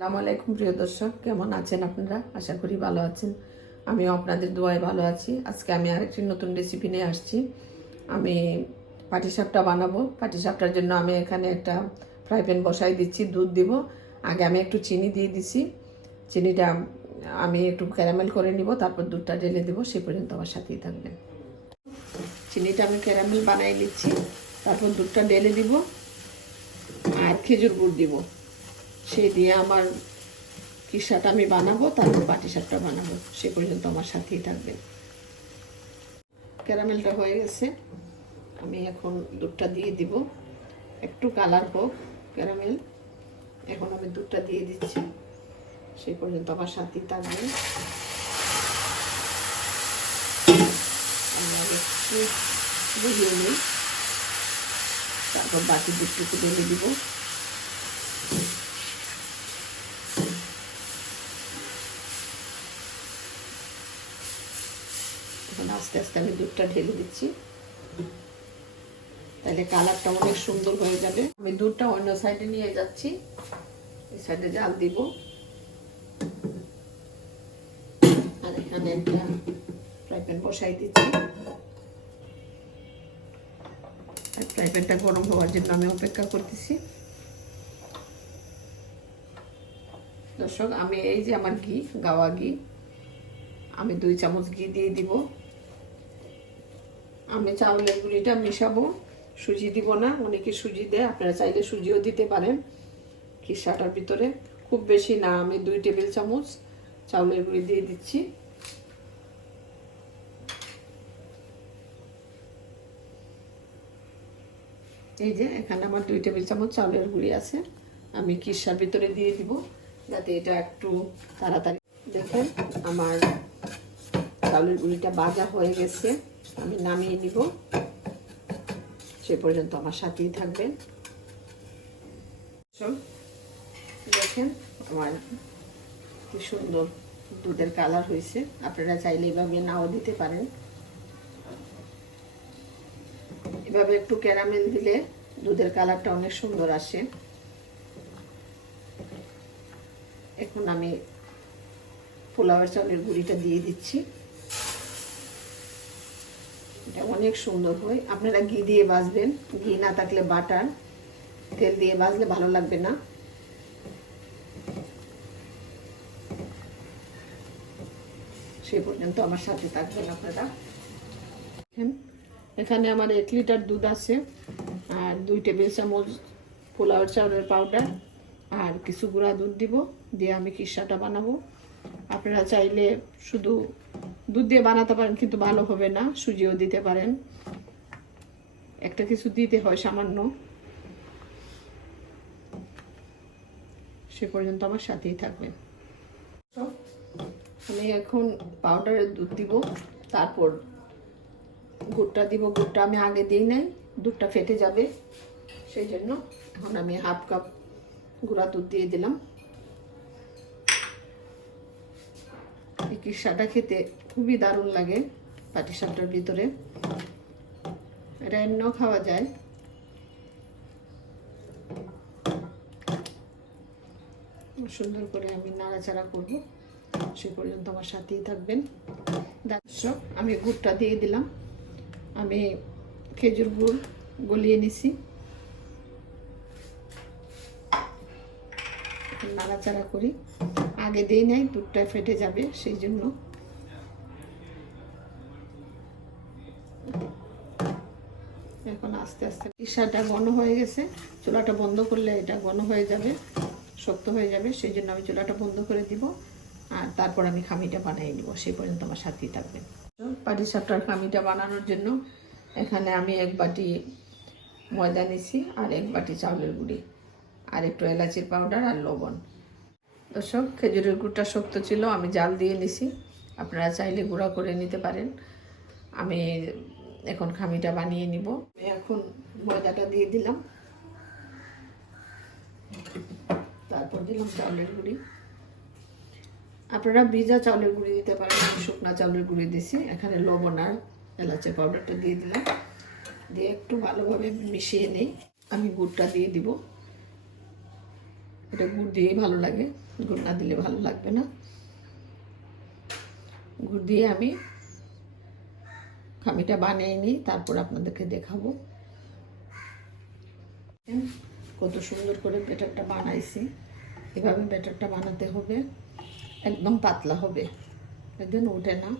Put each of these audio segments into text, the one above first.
আসসালামু আলাইকুম, প্রিয় দর্শক। কেমন আছেন আপনারা? আশা করি ভালো আছেন। আমিও আপনাদের দোয়ায় ভালো আছি। আজকে আমি আরেকটি নতুন রেসিপি নিয়ে আসছি। আমি পাটিসাপটা বানাবো। পাটিসাপটার জন্য আমি এখানে একটা ফ্রাই প্যান বসাই দিচ্ছি, দুধ দিব। আগে আমি একটু চিনি দিয়ে দিছি। চিনিটা আমি একটু ক্যারামেল করে নিব, তারপর দুধটা ঢেলে দেবো। সে পর্যন্ত আমার সাথেই থাকবেন। চিনিটা আমি ক্যারামেল বানাই নিচ্ছি তারপর দুধটা ঢেলে দিব। আর খেজুর গুড় দিব। সেই দিয়ে আমার কিসাটা আমি বানাবো, তারপর পাটি সাপটা বানাবো। সে পর্যন্ত আমার সাথেই থাকবে। ক্যারামেলটা হয়ে গেছে। আমি এখন দুধটা দিয়ে দিব। একটু কালার হোক ক্যারামেল। এখন আমি দুধটা দিয়ে দিচ্ছি। সেই পর্যন্ত আমার সাথেই থাকবে। আমরা একটু বুঝিয়ে নিই। তারপর বাকি দুধটুকু ঢেলে দিব এখন আস্তে আমি দুধটা ঢেলে দিচ্ছি। তাহলে কালারটা অনেক সুন্দর হয়ে যাবে। আমি দুধটা অন্য সাইডে নিয়ে যাচ্ছি। এই সাইডে জাল দিব। আর এখানে একটা ফ্রাই প্যান বসাই দিচ্ছি। ফ্রাই প্যানটা গরম হওয়ার জন্য আমি অপেক্ষা করতেছি। দর্শক, আমি এই যে আমার ঘি, গাওয়া ঘি, আমি দুই চামচ ঘি দিয়ে দিব। আমি চাউলের গুঁড়িটা মিশাবো। সুজি দিব না অনেকে সুজি দেয়? আপনারা চাইলে সুজিও দিতে পারেন খিসাটার ভিতরে। খুব বেশি না, আমি দুই টেবিল চামচ চাউলের গুঁড়ি দিয়ে দিচ্ছি। এই যে, এখানে আমার দুই টেবিল চামচ চাউলের গুঁড়ি আছে। আমি কিসার ভিতরে দিয়ে দিব, যাতে এটা একটু তাড়াতাড়ি দেখেন, আমার চাউলের গুঁড়িটা বাজা হয়ে গেছে, আমি নামিয়ে নিব। সে পর্যন্ত আমার সাথেই থাকবেন। দেখেন আমার কি সুন্দর দুধের কালার হয়েছে। আপনারা চাইলে এভাবে নাও দিতে পারেন। এভাবে একটু ক্যারামেল দিলে দুধের কালারটা অনেক সুন্দর আসে। এখন আমি পোলাওয়ের চাউলের গুঁড়িটা দিয়ে দিচ্ছি। অনেক সুন্দর হয়। আপনারা ঘি দিয়ে বাজবেন ঘি না থাকলে বাটার, তেল দিয়ে বাজলে ভালো লাগবে না। সে পর্যন্ত আমার সাথে থাকবেন আপনারা। এখানে আমার এক লিটার দুধ আছে, আর দুই টেবিল চামচ পোলাওয়ের চাউলের পাউডার, আর কিছু গুঁড়া দুধ দিব, দিয়ে আমি কিসাটা বানাবো। আপনারা চাইলে শুধু দুধ দিয়ে বানাতে পারেন, কিন্তু ভালো হবে না, সুজিও দিতে পারেন। একটা কিছু দিতে হয় সামান্য। সে পর্যন্ত আমার সাথেই থাকবেন। আমি এখন পাউডারের দুধ দিব, তারপর গুড়টা দিব। গুড়টা আমি আগে দিই নাই, দুধটা ফেটে যাবে। সেই জন্য এখন আমি হাফ কাপ গুঁড়া দুধ দিয়ে দিলাম। কিসাটা খেতে খুবই দারুণ লাগে পাটিসাপটার ভিতরে। এটা খাওয়া যায়। সুন্দর করে আমি নাড়াচাড়া করব। সে পর্যন্ত আমার সাথেই থাকবেন। দর্শক আমি গুড়টা দিয়ে দিলাম। আমি খেজুর গুড় গলিয়ে নিছি। নাড়াচাড়া করি। আগে দিই নাই, দুধটা ফেটে যাবে, সেই জন্য। এখন আস্তে আস্তে ইসাটা ঘন হয়ে গেছে। চুলাটা বন্ধ করলে এটা ঘন হয়ে যাবে, শক্ত হয়ে যাবে, সেই জন্য আমি চুলাটা বন্ধ করে দিব। আর তারপর আমি খামিটা বানিয়ে নিব, সেই পর্যন্ত আমার সাথেই থাকবেন। পাটি সাপটার খামিটা বানানোর জন্য এখানে আমি এক বাটি ময়দা নিছি আর এক বাটি চাউলের গুঁড়ি, আর একটু এলাচির পাউডার আর লবণ। দর্শক খেজুরের গুড়টা শক্ত ছিল, আমি জাল দিয়ে নিছি। আপনারা চাইলে গুঁড়া করে নিতে পারেন। আমি এখন খামিটা বানিয়ে নিব। এখন ময়দাটা দিয়ে দিলাম। তারপর দিলাম চাউলের গুঁড়ি। আপনারা ভিজা চাউলের গুঁড়ি দিতে পারেন, আমি শুকনা চাউলের গুঁড়ি দিছি। এখানে লবণ আর এলাচের পাউডারটা দিয়ে দিলাম। দিয়ে একটু ভালোভাবে মিশিয়ে নেই। আমি গুড়টা দিয়ে দিব। এটা গুড় দিয়েই ভালো লাগে। গুড় না দিলে ভালো লাগবে না। গুড় দিয়ে আমি খামিটা বানিয়ে নিই, তারপর আপনাদেরকে দেখাবো। কত সুন্দর করে ব্যাটারটা বানাইছি। এভাবে ব্যাটারটা বানাতে হবে, একদম পাতলা হবে। একদিন ওঠে না।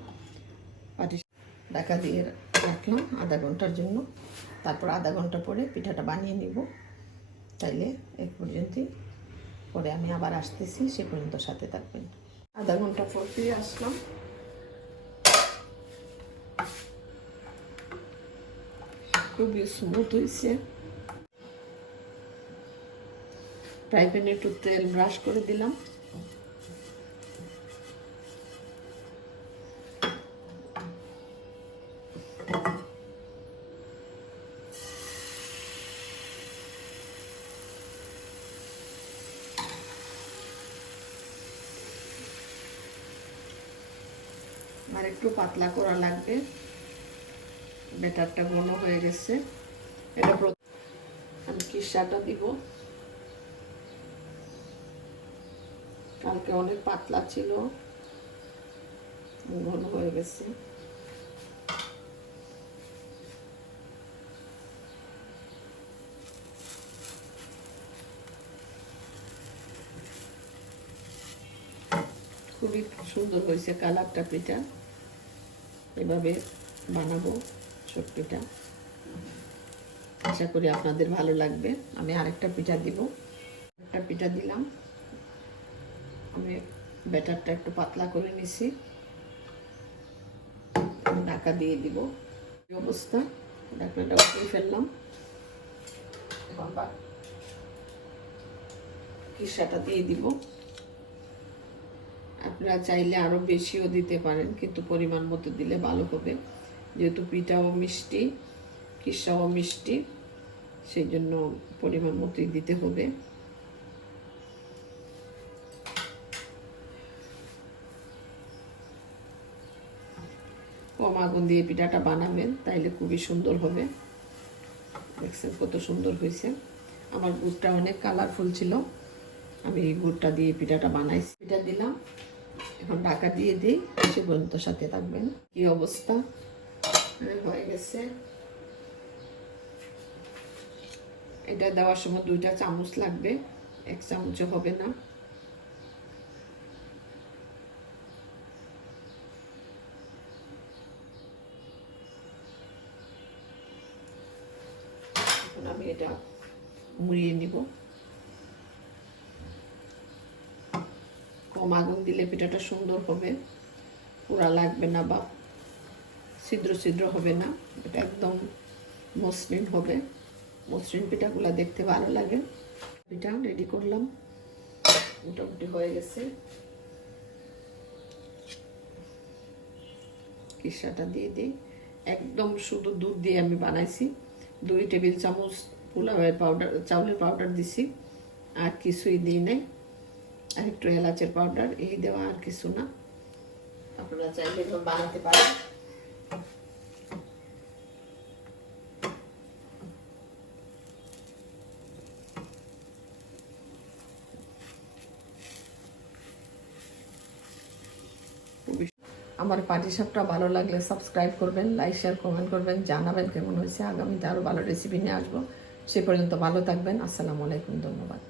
পাটি ঢাকা দিয়ে রাখলাম আধা ঘণ্টার জন্য। তারপর আধা ঘণ্টা পরে পিঠাটা বানিয়ে নিব। তাইলে এক পর্যন্তই। পরে আমি আবার আসতেছি, সে পর্যন্ত সাথে থাকবেন। আধা ঘণ্টা পর দিয়ে আসলাম। খুবই স্মুথ হয়েছে ফ্রাই প্যানে একটু তেল ব্রাশ করে দিলাম। আর একটু পাতলা করা লাগবে। ব্যাটারটা ঘন হয়ে গেছে। এটা আমি কিসাটা দিব। কালকে অনেক পাতলা ছিল। ঘন হয়ে গেছে। খুবই সুন্দর হয়েছে কালারটা পিঠা। এভাবে বানাবো সব আশা করি আপনাদের ভালো লাগবে। আমি আরেকটা পিঠা দিব। একটা পিঠা দিলাম। আমি ব্যাটারটা একটু পাতলা করে নিছি। ঢাকা দিয়ে দিব। অবস্থা। ঢাকনাটা উঠিয়ে ফেললাম। কিসাটা দিয়ে দিব? আপনারা চাইলে আরও বেশিও দিতে পারেন, কিন্তু পরিমাণ মতো দিলে ভালো হবে। যেহেতু পিঠাও মিষ্টি কিসাও মিষ্টি সেই জন্য পরিমাণ মতোই দিতে হবে। কম আগুন দিয়ে পিঠাটা বানাবেন, তাইলে খুবই সুন্দর হবে। দেখছেন কত সুন্দর হয়েছে। আমার গুড়টা অনেক কালারফুল ছিল। আমি এই গুড়টা দিয়ে পিঠাটা বানাইছি। পিঠা দিলাম। এখন ঢাকা দিয়ে দিই সে পর্যন্ত সাথে থাকবেন। কি অবস্থা? হ্যাঁ, হয়ে গেছে। এটা দেওয়ার সময় দুইটা চামচ লাগবে এক চামচও হবে না। আমি এটা মুড়িয়ে নিব। কম আগুন দিলে পিঠাটা সুন্দর হবে। পোড়া লাগবে না বা ছিদ্র ছিদ্র হবে না। এটা একদম মসৃণ হবে। মসৃণ পিঠাগুলো দেখতে ভালো লাগে। পিঠা রেডি করলাম। মোটামুটি হয়ে গেছে। কিসাটা দিয়ে দিই। একদম শুধু দুধ দিয়ে আমি বানাইছি। দুই টেবিল চামচ পোলাওয়ের পাউডার চাউলের পাউডার দিছি। আর কিছুই দিই নাই। আর একটু এলাচের পাউডার এই দেওয়া আর কিছু না। আপনারা চাইলে বানাতে পারেন। আমার পাটি সাপটা ভালো লাগলে সাবস্ক্রাইব করবেন লাইক শেয়ার কমেন্ট করবেন, জানাবেন কেমন হয়েছে। আগামীতে আরও ভালো রেসিপি নিয়ে আসব। সে পর্যন্ত ভালো থাকবেন। আসসালামু আলাইকুম, ধন্যবাদ।